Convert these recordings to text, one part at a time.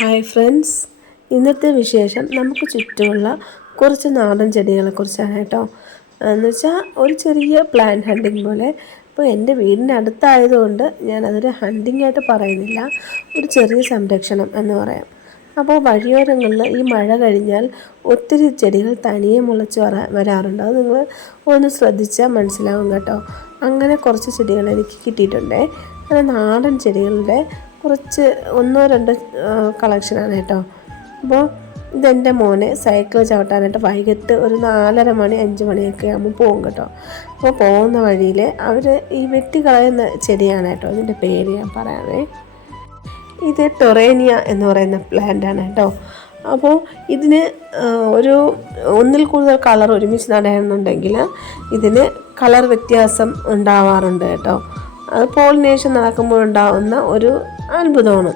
Hi friends, ഇന്നത്തെ വിശേഷം നമുക്ക് ചുറ്റുമുള്ള കുറച്ച് നാടൻ ചെടികളെക്കുറിച്ചാണ് കേട്ടോ. എന്ന് വെച്ചാൽ ഒരു ചെറിയ പ്ലാന്റ് ഹണ്ടിങ് പോലെ. ഇപ്പോൾ എൻ്റെ വീടിൻ്റെ അടുത്തായതുകൊണ്ട് ഞാനതൊരു ഹണ്ടിങ് ആയിട്ട് പറയുന്നില്ല, ഒരു ചെറിയ സംരക്ഷണം എന്ന് പറയാം. അപ്പോൾ വഴിയോരങ്ങളിൽ ഈ മഴ കഴിഞ്ഞാൽ ഒത്തിരി ചെടികൾ തനിയെ മുളച്ച് വരാറുണ്ട്. അത് നിങ്ങൾ ഒന്ന് ശ്രദ്ധിച്ചാൽ മനസ്സിലാവും കേട്ടോ. അങ്ങനെ കുറച്ച് ചെടികൾ എനിക്ക് കിട്ടിയിട്ടുണ്ട്. അങ്ങനെ നാടൻ ചെടികളുടെ കുറച്ച് ഒന്നോ രണ്ടോ കളക്ഷനാണ് കേട്ടോ. അപ്പോൾ ഇതെൻ്റെ മോനെ സൈക്കിൾ ചവിട്ടാനായിട്ട് വൈകിട്ട് ഒരു 4:30 മണി 5 മണിയൊക്കെ ആകുമ്പോൾ പോകും കേട്ടോ. അപ്പോൾ പോകുന്ന വഴിയിൽ അവർ ഈ വെട്ടിക്കളയുന്ന ചെടിയാണ് കേട്ടോ. ഇതിൻ്റെ പേര് ഞാൻ പറയാമേ. ഇത് ടൊറേനിയ എന്ന് പറയുന്ന പ്ലാന്റാണ് കേട്ടോ. അപ്പോൾ ഇതിന് ഒന്നിൽ കൂടുതൽ കളർ ഒരുമിച്ച് നടണമെന്നുണ്ടെങ്കിൽ ഇതിന് കളർ വ്യത്യാസം ഉണ്ടാവാറുണ്ട് കേട്ടോ. അത് പോളിനേഷൻ നടക്കുമ്പോഴുണ്ടാകുന്ന ഒരു അത്ഭുതമാണ്.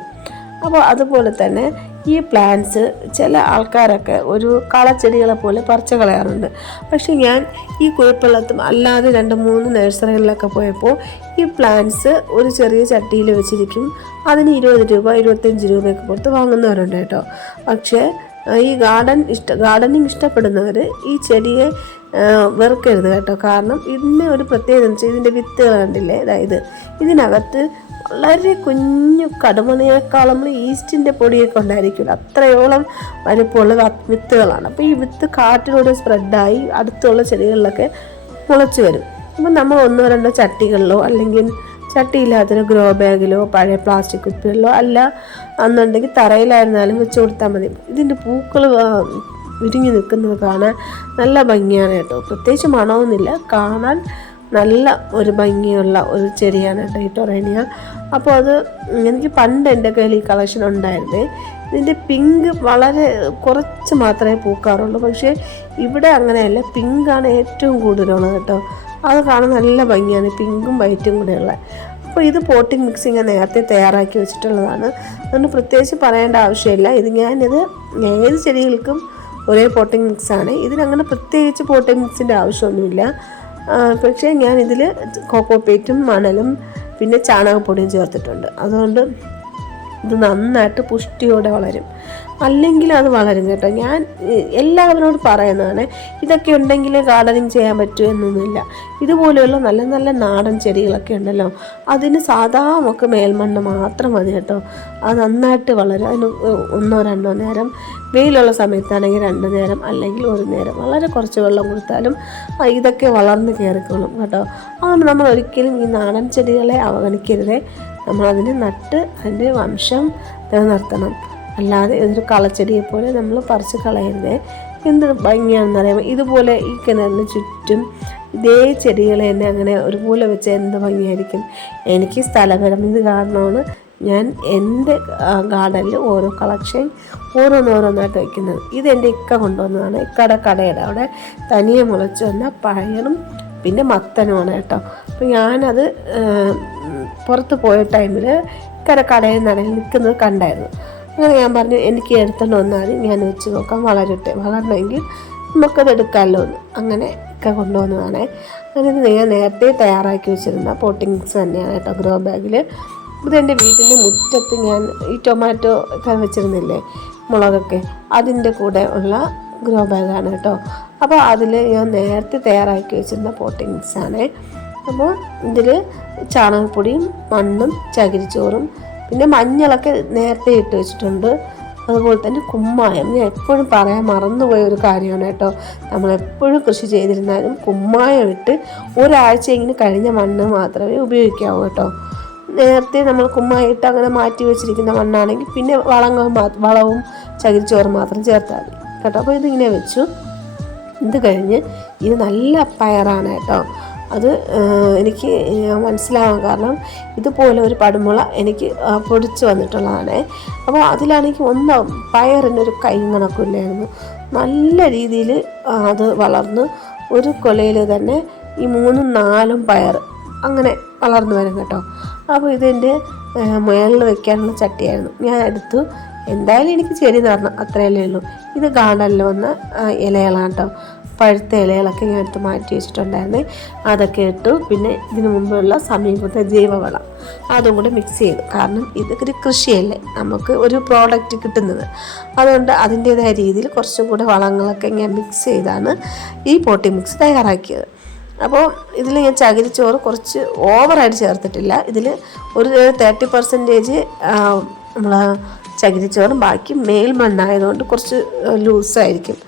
അപ്പോൾ അതുപോലെ തന്നെ ഈ പ്ലാന്റ്സ് ചില ആൾക്കാരൊക്കെ ഒരു കളച്ചെടികളെ പോലെ പറിച്ച് കളയാറുണ്ട്. പക്ഷേ ഞാൻ ഈ കുഴപ്പമില്ലാത്ത അല്ലാതെ 2-3 നഴ്സറികളിലൊക്കെ പോയപ്പോൾ ഈ പ്ലാന്റ്സ് ഒരു ചെറിയ ചട്ടിയിൽ വെച്ചിരിക്കും. അതിന് 20 രൂപ 25 രൂപയൊക്കെ കൊടുത്ത് വാങ്ങുന്നവരുണ്ട് കേട്ടോ. പക്ഷേ ഈ ഗാർഡനിങ് ഇഷ്ടപ്പെടുന്നവർ ഈ ചെടിയെ വെറുക്കരുത് കേട്ടോ. കാരണം ഇതിൻ്റെ ഒരു പ്രത്യേകത എന്ന് വെച്ചാൽ ഇതിൻ്റെ വിത്തുകൾ കണ്ടില്ലേ, അതായത് ഇതിനകത്ത് വളരെ കുഞ്ഞു കടുമണിയേക്കാളും ഈസ്റ്റിൻ്റെ പൊടിയൊക്കെ ഉണ്ടായിരിക്കില്ല, അത്രയോളം വലിപ്പമുള്ള വിത്തുകളാണ്. അപ്പോൾ ഈ വിത്ത് കാറ്റിലൂടെ സ്പ്രെഡായി അടുത്തുള്ള ചെടികളിലൊക്കെ മുളച്ച് വരും. അപ്പം നമ്മൾ 1-2 ചട്ടികളിലോ അല്ലെങ്കിൽ ചട്ടിയില്ലാത്തൊരു ഗ്രോ ബാഗിലോ പഴയ പ്ലാസ്റ്റിക് കുപ്പികളിലോ അല്ല എന്നുണ്ടെങ്കിൽ തറയിലായിരുന്നാലും വെച്ച് കൊടുത്താൽ മതി. ഇതിൻ്റെ പൂക്കൾ വിരിഞ്ഞു നിൽക്കുന്നത് കാണാൻ നല്ല ഭംഗിയാണ് കേട്ടോ. പ്രത്യേകിച്ച് മണമൊന്നുമില്ല, കാണാൻ നല്ല ഒരു ഭംഗിയുള്ള ഒരു ചെടിയാണ് കേട്ടോ ഈ ടൊറേനിയ. അപ്പോൾ അത് എനിക്ക് പണ്ട് എൻ്റെ കയ്യിൽ ഈ കളക്ഷൻ ഉണ്ടായിരുന്നേ. ഇതിൻ്റെ പിങ്ക് വളരെ കുറച്ച് മാത്രമേ പൂക്കാറുള്ളൂ. പക്ഷേ ഇവിടെ അങ്ങനെയല്ല, പിങ്കാണ് ഏറ്റവും കൂടുതലുള്ളത് കേട്ടോ. അത് കാണാൻ നല്ല ഭംഗിയാണ്, പിങ്കും വൈറ്റും കൂടെയുള്ള. അപ്പോൾ ഇത് പോട്ടിംഗ് മിക്സ് ഞാൻ നേരത്തെ തയ്യാറാക്കി വെച്ചിട്ടുള്ളതാണ്. അതുകൊണ്ട് പ്രത്യേകിച്ച് പറയേണ്ട ആവശ്യമില്ല. ഞാനിത് ഏത് ചെടികൾക്കും ഒരേ പോട്ടിംഗ് മിക്സാണ്. ഇതിനങ്ങനെ പ്രത്യേകിച്ച് പോട്ടിംഗ് മിക്സിൻ്റെ ആവശ്യമൊന്നുമില്ല. പക്ഷേ ഞാനിതിൽ കോക്കോപീറ്റും മണലും പിന്നെ ചാണകപ്പൊടിയും ചേർത്തിട്ടുണ്ട്. അതുകൊണ്ട് ഇത് നന്നായിട്ട് പുഷ്ടിയോടെ വളരും. അല്ലെങ്കിൽ അത് വളരും കേട്ടോ. ഞാൻ എല്ലാവരോടും പറയുന്നതാണ്, ഇതൊക്കെ ഉണ്ടെങ്കിൽ ഗാർഡനിങ് ചെയ്യാൻ പറ്റുമോ എന്നൊന്നുമില്ല. ഇതുപോലെയുള്ള നല്ല നല്ല നാടൻ ചെടികളൊക്കെ ഉണ്ടല്ലോ, അതിന് സാധാ നമുക്ക് മേൽമണ്ണ് മാത്രം മതി കേട്ടോ. അത് നന്നായിട്ട് വളരും. അതിന് 1-2 നേരം, വെയിലുള്ള സമയത്താണെങ്കിൽ 2 നേരം അല്ലെങ്കിൽ 1 നേരം വളരെ കുറച്ച് വെള്ളം കൊടുത്താലും ഇതൊക്കെ വളർന്ന് കയറിക്കോളും കേട്ടോ. അതുകൊണ്ട് നമ്മൾ ഒരിക്കലും ഈ നാടൻ ചെടികളെ അവഗണിക്കരുതേ. നമ്മളതിനെ നട്ട് അതിൻ്റെ വംശം നിലനിർത്തണം. അല്ലാതെ ഇതൊരു കളച്ചെടിയെപ്പോലെ നമ്മൾ പറിച്ച് കളയരുതേ. എന്ത് ഭംഗിയാണെന്നറിയാമോ. ഇതുപോലെ ഈ കിണറിന് ചുറ്റും ഇതേ ചെടികൾ തന്നെ അങ്ങനെ ഒരുപോലെ വെച്ച് എന്ത് ഭംഗിയായിരിക്കും. എനിക്ക് സ്ഥലപരിമിതി കാരണമാണ് ഞാൻ എൻ്റെ ഗാർഡനിൽ ഓരോ കളക്ഷൻ ഓരോന്നോരോന്നായിട്ട് വയ്ക്കുന്നത്. ഇതെൻ്റെ ഇക്ക കൊണ്ടുവന്നതാണ്. ഇക്കയുടെ കടയുടെ അവിടെ തനിയെ മുളച്ച് വന്ന പയറും പിന്നെ മത്തനുമാണ് കേട്ടോ. അപ്പോൾ ഞാനത് പുറത്ത് പോയ ടൈമിൽ ഇക്കയുടെ കടയിൽ നിൽക്കുന്നത് കണ്ടായിരുന്നു. അങ്ങനെ ഞാൻ പറഞ്ഞു, എനിക്ക് എടുത്തോണ്ട് വന്നാൽ ഞാൻ വെച്ച് നോക്കാം, വളരണമെങ്കിൽ നമുക്കത് എടുക്കാമല്ലോ എന്ന്. അങ്ങനെ ഒക്കെ കൊണ്ടുവന്നതാണേ. അങ്ങനെ ഞാൻ നേരത്തെ തയ്യാറാക്കി വെച്ചിരുന്ന പോട്ടിംഗ് മിക്സ് തന്നെയാണ് കേട്ടോ, ഗ്രോ ബാഗിൽ. ഇതെൻ്റെ വീട്ടിൻ്റെ മുറ്റത്ത് ഞാൻ ഈ ടൊമാറ്റോ ഒക്കെ വെച്ചിരുന്നില്ലേ, മുളകൊക്കെ, അതിൻ്റെ കൂടെ ഉള്ള ഗ്രോ ബാഗാണ് കേട്ടോ. അപ്പോൾ അതിൽ ഞാൻ നേരത്തെ തയ്യാറാക്കി വെച്ചിരുന്ന പോട്ടിംഗ് മിക്സാണേ. അപ്പോൾ ഇതിൽ ചാണകപ്പൊടിയും മണ്ണും ചകിരിച്ചോറും പിന്നെ മഞ്ഞളൊക്കെ നേരത്തെ ഇട്ട് വെച്ചിട്ടുണ്ട്. അതുപോലെ തന്നെ കുമ്മായം, ഞാൻ എപ്പോഴും പറയാൻ മറന്നുപോയ ഒരു കാര്യമാണ് കേട്ടോ. നമ്മളെപ്പോഴും കൃഷി ചെയ്തിരുന്നാലും കുമ്മായം ഇട്ട് ഒരാഴ്ച ഇങ്ങനെ കഴിഞ്ഞ മണ്ണ് മാത്രമേ ഉപയോഗിക്കാവൂ കേട്ടോ. നേരത്തെ നമ്മൾ കുമ്മായം ഇട്ട് അങ്ങനെ മാറ്റി വെച്ചിരിക്കുന്ന മണ്ണാണെങ്കിൽ പിന്നെ വളവും ചകിരിച്ചോറും മാത്രം ചേർത്താൽ മതി കേട്ടോ. അപ്പോൾ ഇതിങ്ങനെ വെച്ചു. ഇത് കഴിഞ്ഞ് ഇത് നല്ല പയറാണ് കേട്ടോ. അത് എനിക്ക് മനസ്സിലാവാൻ കാരണം ഇതുപോലെ ഒരു പടുമുള എനിക്ക് പൊടിച്ച് വന്നിട്ടുള്ളതാണ്. അപ്പോൾ അതിലാണെങ്കിൽ പയറിനൊരു കൈ കണക്കില്ലായിരുന്നു. നല്ല രീതിയിൽ അത് വളർന്ന് ഒരു കൊലയിൽ തന്നെ ഈ 3-4 പയർ അങ്ങനെ വളർന്നു വരും കേട്ടോ. അപ്പോൾ ഇതെൻ്റെ മുകളിൽ വെക്കാനുള്ള ചട്ടിയായിരുന്നു. ഞാൻ എടുത്തു. എന്തായാലും എനിക്ക് ചെടി നടണം, അത്രയല്ലേ ഉള്ളൂ. ഇത് ഗാർഡനിൽ വന്ന ഇലകളാണ് കേട്ടോ. പഴുത്ത ഇലകളൊക്കെ ഞാൻ എടുത്ത് മാറ്റി വെച്ചിട്ടുണ്ടായിരുന്നേ, അതൊക്കെ ഇട്ടു. പിന്നെ ഇതിനു മുമ്പുള്ള സമീകൃത ജൈവവളം അതും കൂടെ മിക്സ് ചെയ്തു. കാരണം ഇതൊക്കെ കൃഷിയല്ലേ, നമുക്ക് ഒരു പ്രോഡക്റ്റ് കിട്ടുന്നത്, അതുകൊണ്ട് അതിൻ്റേതായ രീതിയിൽ കുറച്ചും കൂടെ വളങ്ങളൊക്കെ ഞാൻ മിക്സ് ചെയ്താണ് ഈ പോട്ടി മിക്സ് തയ്യാറാക്കിയത്. അപ്പോൾ ഇതിൽ ഞാൻ ചകിരിച്ചോറ് കുറച്ച് ഓവറായിട്ട് ചേർത്തിട്ടില്ല. ഇതിൽ ഒരു 30% നമ്മൾ ചകിരിച്ചോറും ബാക്കി മേൽമണ്ണായതുകൊണ്ട് കുറച്ച് ലൂസായിരിക്കും,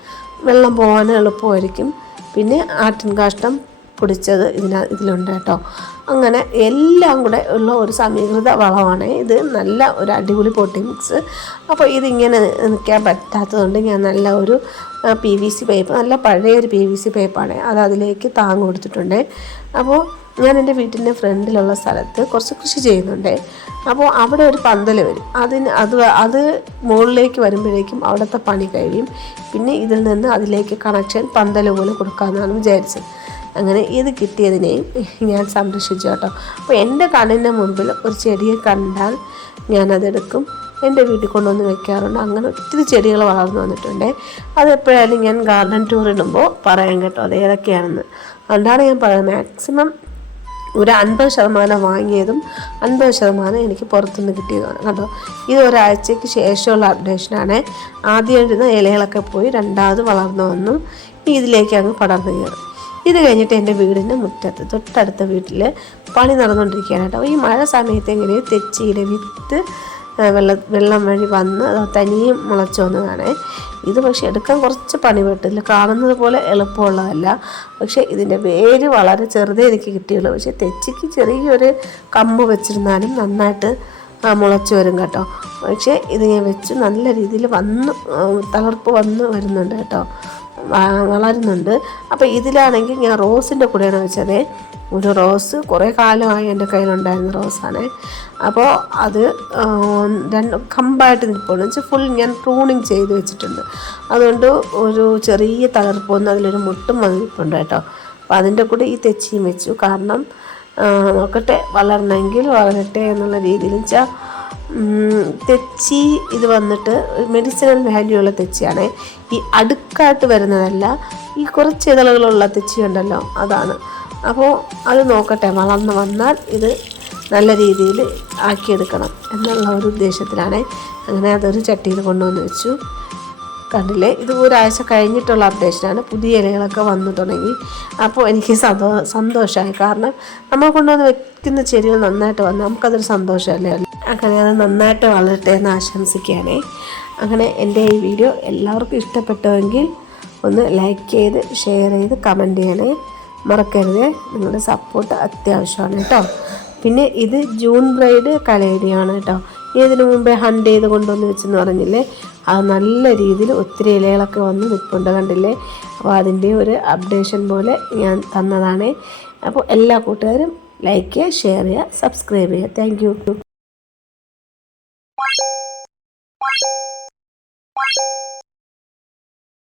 വെള്ളം പോകാൻ എളുപ്പമായിരിക്കും. പിന്നെ ആട്ടിൻ കാഷ്ടം പൊടിച്ചത് ഇതിലുണ്ട് കേട്ടോ. അങ്ങനെ എല്ലാം കൂടെ ഉള്ള ഒരു സമീകൃത വളമാണ് ഇത്. നല്ല ഒരു അടിപൊളി പോട്ടി മിക്സ്. അപ്പോൾ ഇതിങ്ങനെ നിൽക്കാൻ പറ്റാത്തതുകൊണ്ട് ഞാൻ നല്ല ഒരു PVC പൈപ്പ്, നല്ല പഴയൊരു PVC പൈപ്പാണ്, അത് അതിലേക്ക് താങ്ങ് കൊടുത്തിട്ടുണ്ട്. അപ്പോൾ ഞാൻ എൻ്റെ വീട്ടിൻ്റെ ഫ്രണ്ടിലുള്ള സ്ഥലത്ത് കുറച്ച് കൃഷി ചെയ്യുന്നുണ്ട്. അപ്പോൾ അവിടെ ഒരു പന്തൽ വരും, അത് മുകളിലേക്ക് വരുമ്പോഴേക്കും അവിടുത്തെ പണി കഴിയും. പിന്നെ ഇതിൽ നിന്ന് അതിലേക്ക് കണക്ഷൻ പന്തൽ പോലെ കൊടുക്കാമെന്നാണ് വിചാരിച്ചത്. അങ്ങനെ ഇത് കിട്ടിയതിനെയും ഞാൻ സംരക്ഷിച്ചു കേട്ടോ. അപ്പോൾ എൻ്റെ കണ്ണിൻ്റെ മുമ്പിൽ ഒരു ചെടിയെ കണ്ടാൽ ഞാനതെടുക്കും, എൻ്റെ വീട്ടിൽ കൊണ്ടുവന്ന് വെക്കാറുണ്ട്. അങ്ങനെ ഒത്തിരി ചെടികൾ വളർന്നു വന്നിട്ടുണ്ട്. അതെപ്പോഴായാലും ഞാൻ ഗാർഡൻ ടൂർ ഇടുമ്പോൾ പറയാം കേട്ടോ, അത് ഏതൊക്കെയാണെന്ന്. അതുകൊണ്ടാണ് ഞാൻ പറയുന്നത്, മാക്സിമം ഒരു 50% വാങ്ങിയതും 50% എനിക്ക് പുറത്തുനിന്ന് കിട്ടിയതാണ് കേട്ടോ. ഇത് ഒരാഴ്ചയ്ക്ക് ശേഷമുള്ള അപ്ഡേഷനാണ്. ആദ്യം ഇടുന്ന ഇലകളൊക്കെ പോയി രണ്ടാമത് വളർന്നു വന്നു, ഇതിലേക്ക് അങ്ങ് പടർന്നു കയറും. ഇത് കഴിഞ്ഞിട്ട് എൻ്റെ വീടിൻ്റെ മുറ്റത്ത് തൊട്ടടുത്ത വീട്ടിൽ പണി നടന്നുകൊണ്ടിരിക്കുകയാണ് കേട്ടോ. ഈ മഴ സമയത്ത് എങ്ങനെയോ തെച്ചിയിലെ വിത്ത് വെള്ളം വഴി വന്ന് അത് തനിയെ മുളച്ചു വന്നതാണ്. ഇത് പക്ഷേ എടുക്കാൻ കുറച്ച് പണിപ്പെട്ടില്ല, കാണുന്നത് പോലെ എളുപ്പമുള്ളതല്ല. പക്ഷേ ഇതിൻ്റെ വേര് വളരെ ചെറുതേ എനിക്ക് കിട്ടിയുള്ളൂ. പക്ഷേ തെച്ചിക്ക് ചെറിയൊരു കമ്പ് വെച്ചിരുന്നാലും നന്നായിട്ട് മുളച്ചു വരും കേട്ടോ. പക്ഷേ ഇത് ഞാൻ വെച്ച് നല്ല രീതിയിൽ തളർപ്പ് വരുന്നുണ്ട് കേട്ടോ, വളരുന്നുണ്ട്. അപ്പോൾ ഇതിലാണെങ്കിൽ ഞാൻ റോസിൻ്റെ കൂടെയാണ് വെച്ചത്. ഒരു റോസ് കുറേ കാലമായി എൻ്റെ കയ്യിലുണ്ടായിരുന്ന റോസാണ്. അപ്പോൾ അത് കമ്പായിട്ട് നിൽപ്പുണ്ട് വെച്ചാൽ ഫുൾ ഞാൻ പ്രൂണിങ് ചെയ്ത് വെച്ചിട്ടുണ്ട്. അതുകൊണ്ട് ഒരു ചെറിയ തളർപ്പൊന്നും അതിലൊരു മുട്ടും വന്നിട്ടുണ്ട് കേട്ടോ. അപ്പോൾ അതിൻ്റെ കൂടെ ഈ തെച്ചിയും വെച്ചു. കാരണം നോക്കട്ടെ, വളരണമെങ്കിൽ വളരട്ടെ എന്നുള്ള രീതിയിൽ വെച്ചാൽ തെച്ചി ഇത് വന്നിട്ട് മെഡിസിനൽ വാല്യൂ ഉള്ള തെച്ചിയാണ്. ഈ അടുക്കായിട്ട് വരുന്നതല്ല, ഈ കുറച്ച് ഇതളുകളുള്ള തെച്ചി ഉണ്ടല്ലോ, അതാണ്. അപ്പോൾ അത് നോക്കട്ടെ, വളർന്ന് വന്നാൽ ഇത് നല്ല രീതിയിൽ ആക്കിയെടുക്കണം എന്നുള്ള ഒരു ഉദ്ദേശത്തിലാണ്. അങ്ങനെ അതൊരു ചട്ടിയിൽ കൊണ്ടുവന്ന് വെച്ചു. കണ്ടില്ലേ, ഇത് ഒരാഴ്ച കഴിഞ്ഞിട്ടുള്ള അപ്ഡേഷനാണ്. പുതിയ ഇലകളൊക്കെ വന്നു തുടങ്ങി. അപ്പോൾ എനിക്ക് സന്തോഷമായി. കാരണം നമ്മൾ കൊണ്ടുവന്ന് വെക്കുന്ന ചെടികൾ നന്നായിട്ട് വന്ന് നമുക്കതൊരു സന്തോഷമല്ലേ. അങ്ങനെ അത് നന്നായിട്ട് വളരട്ടെ എന്ന് ആശംസിക്കുകയാണേ. അങ്ങനെ എൻ്റെ ഈ വീഡിയോ എല്ലാവർക്കും ഇഷ്ടപ്പെട്ടുവെങ്കിൽ ഒന്ന് ലൈക്ക് ചെയ്ത് ഷെയർ ചെയ്ത് കമൻറ്റ് ചെയ്യണേ, മറക്കരുത്. നിങ്ങളുടെ സപ്പോർട്ട് അത്യാവശ്യമാണ് കേട്ടോ. പിന്നെ ഇത് ജൂൺ ബ്രൈഡ് കലേഡിയാണ് കേട്ടോ. ഇതിനു മുമ്പേ ഹണ്ട് ചെയ്ത് കൊണ്ടുവന്ന് വെച്ചെന്ന് പറഞ്ഞില്ലേ, അത് നല്ല രീതിയിൽ ഒത്തിരി ഇലകളൊക്കെ വന്ന് നിൽപ്പുണ്ട്, കണ്ടില്ലേ. അപ്പോൾ അതിൻ്റെ ഒരു അപ്ഡേഷൻ പോലെ ഞാൻ തന്നതാണ്. അപ്പോൾ എല്ലാ കൂട്ടുകാരും ലൈക്ക് ചെയ്യുക, ഷെയർ ചെയ്യുക, സബ്സ്ക്രൈബ് ചെയ്യുക. Thank you.